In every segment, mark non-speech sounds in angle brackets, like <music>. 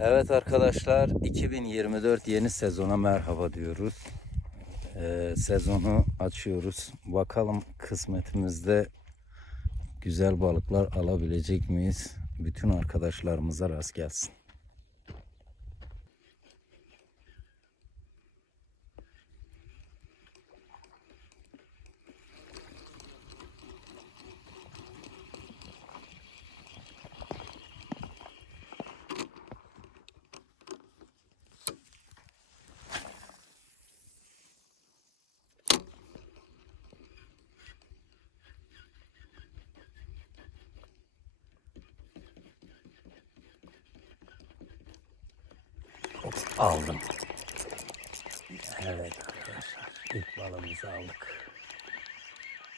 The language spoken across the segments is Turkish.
Evet arkadaşlar 2024 yeni sezona merhaba diyoruz. Ee, sezonu açıyoruz. Bakalım kısmetimizde güzel balıklar alabilecek miyiz? Bütün arkadaşlarımıza rast gelsin. Aldım. Evet arkadaşlar ilk balığımızı aldık.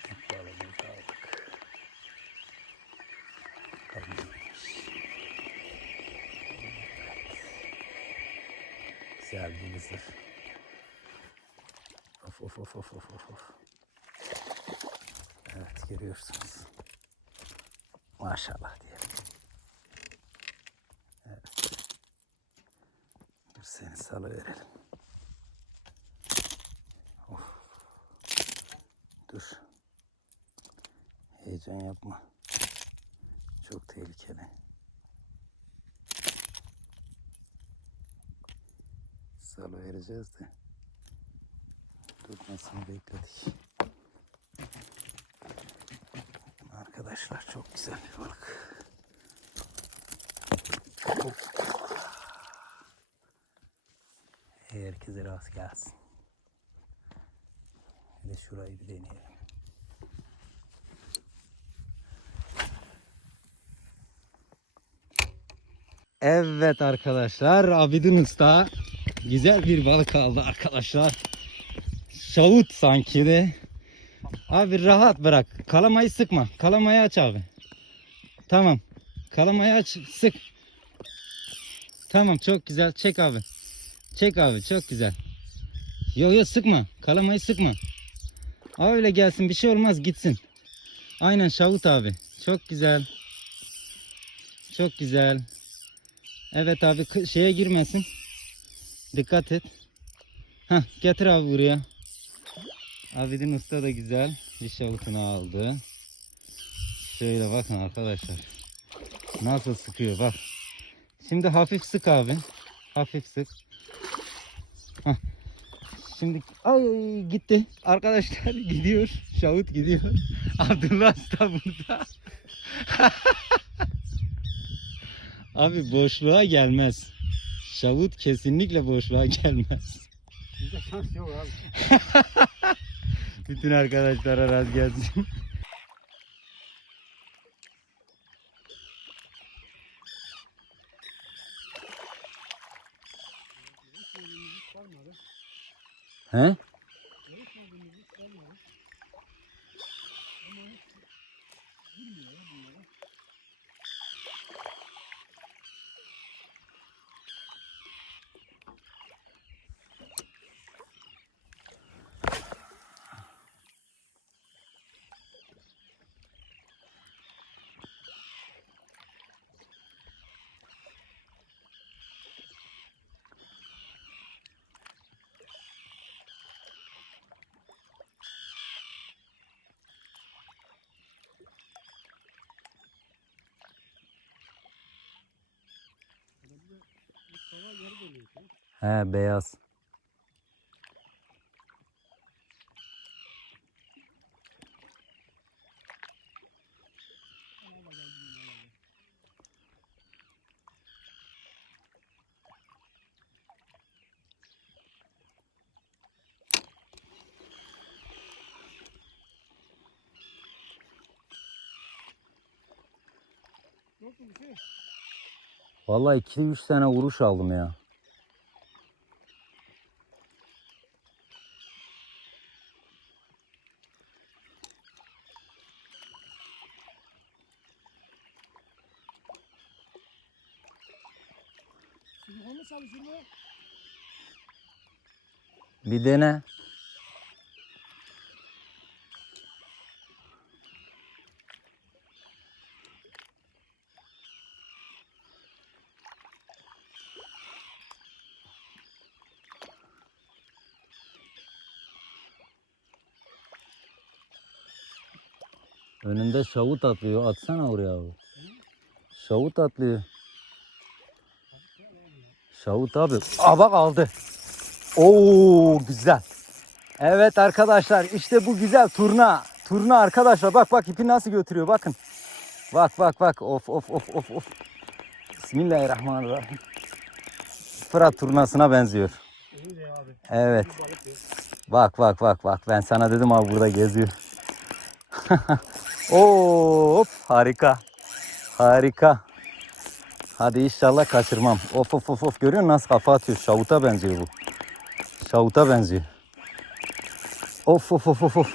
İlk balığımızı aldık. Bakalım. Güzel bir mızır. Of of of of of of. Evet görüyorsunuz. Maşallah diyelim. Dur seni salıverelim. Of. Dur. Heyecan yapma. Çok tehlikeli. Salıvereceğiz de. Durmasını bekledik. Arkadaşlar çok güzel bir balık. Hop. Herkese rast gelsin. Bir şurayı bir deneyelim. Evet arkadaşlar Abidin Usta güzel bir balık aldı arkadaşlar. Şavut sanki de. Abi rahat bırak. Kalamayı sıkma. Kalamayı aç abi. Tamam. Kalamayı aç sık. Tamam çok güzel. Çek abi. Çek abi çok güzel. Yo yo sıkma. Kalamayı sıkma. Öyle gelsin bir şey olmaz gitsin. Aynen Şavut abi. Çok güzel. Çok güzel. Evet abi şeye girmesin. Dikkat et. Hah getir abi buraya. Abidin usta da güzel. Bir şavutunu aldı. Şöyle bakın arkadaşlar. Nasıl sıkıyor bak. Şimdi hafif sık abi. Hafif sık. Şimdi ay gitti. Arkadaşlar <laughs> gidiyor. Şahut gidiyor. <laughs> Abdullah Usta burada. <laughs> Abi boşluğa gelmez. Şavut kesinlikle boşluğa gelmez. Bizde şans yok abi. Bütün arkadaşlara rast gelsin. He? He beyaz. Vallahi 2-3 tane vuruş aldım ya. Bir dene. Önünde şavut atlıyor. Atsana oraya abi. Şavut atlıyor. Şavut abi. Aa bak aldı. Oo güzel. Evet arkadaşlar işte bu güzel turna. Turna arkadaşlar bak bak ipi nasıl götürüyor bakın. Bak bak bak of of of of of. Bismillahirrahmanirrahim. Fırat turnasına benziyor. Evet. Bak bak bak bak ben sana dedim abi burada geziyor. <laughs> Hop harika. Harika. Hadi inşallah kaçırmam. Of of of of görüyor musun nasıl kafa atıyor? Şavuta benziyor bu. Şavuta benziyor. Of of of of of.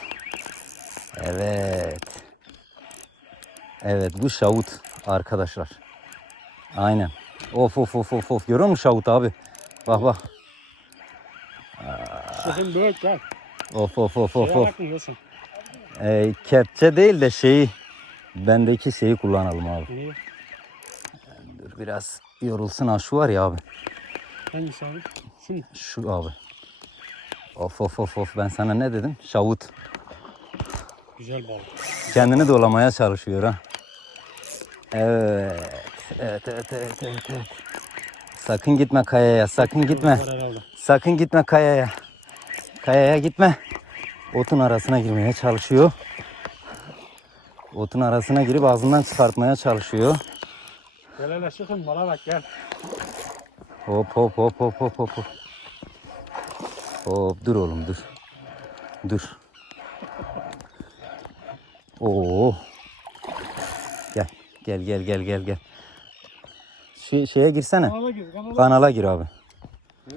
Evet. Evet bu şavut arkadaşlar. Aynen. Of of of of of. Görüyor musun şavut abi? Bak bak. Şefim büyük gel. Of of of of of. bakın yiyorsun. Ee, kepçe değil de şeyi bendeki şeyi kullanalım abi. İyi. Dur biraz yorulsun ha şu var ya abi. Hangisi abi? Şimdi. Şu abi. Of of of of ben sana ne dedim? Şavut. Güzel balık. Kendini dolamaya çalışıyor ha. Evet. Evet evet evet evet. evet. Sakın gitme kayaya sakın gitme. Sakın gitme kayaya. Kayaya gitme. Otun arasına girmeye çalışıyor. Otun arasına girip ağzından çıkartmaya çalışıyor. Gel hele şefim bana bak gel. Hop hop hop hop hop hop. hop. Dur oğlum dur. Dur. Oo. Gel gel gel gel gel gel. Şey, şeye girsene. Kanala gir kanala. Kanala gir abi. Hı?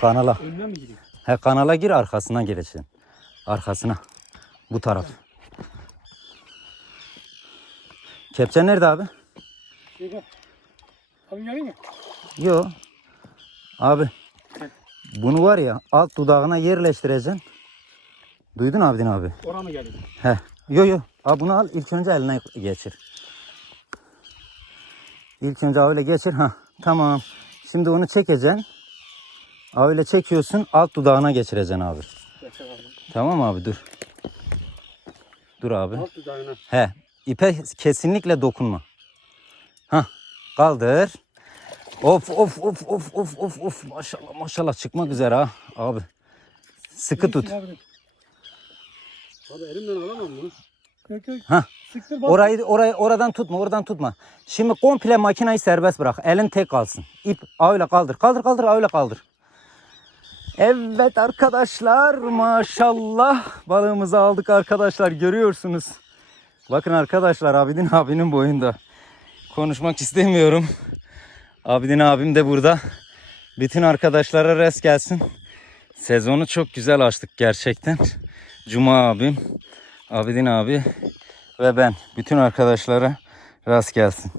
Kanala. Önüne mi gireyim? He kanala gir arkasına gireceksin. Arkasına. Bu taraf. Kepçe nerede abi? Gel. Abi geleyim mi? Yo. Abi. Bunu var ya alt dudağına yerleştireceksin. Duydun Abidin abi? Oraya mı geleyim? He. Yo yo. Abi bunu al ilk önce eline geçir. İlk önce öyle geçir. Ha. Tamam. Şimdi onu çekeceksin. Öyle çekiyorsun alt dudağına geçireceksin abi. Tamam abi dur. Dur abi. Alt dudağına. He. ipe kesinlikle dokunma. Ha. Kaldır. Of of of of of of of maşallah maşallah çıkmak üzere ha abi. Sıkı tut. Abi. abi elimden alamam bunu. Yok yok. Hah. Sıktır bak. Orayı orayı oradan tutma, oradan tutma. Şimdi komple makinayı serbest bırak. Elin tek kalsın. İp öyle kaldır. Kaldır kaldır öyle kaldır. Evet arkadaşlar maşallah balığımızı aldık arkadaşlar görüyorsunuz. Bakın arkadaşlar Abidin <laughs> abinin boyunda. Konuşmak istemiyorum. Abidin abim de burada. Bütün arkadaşlara res gelsin. Sezonu çok güzel açtık gerçekten. Cuma abim, Abidin abi ve ben. Bütün arkadaşlara rast gelsin.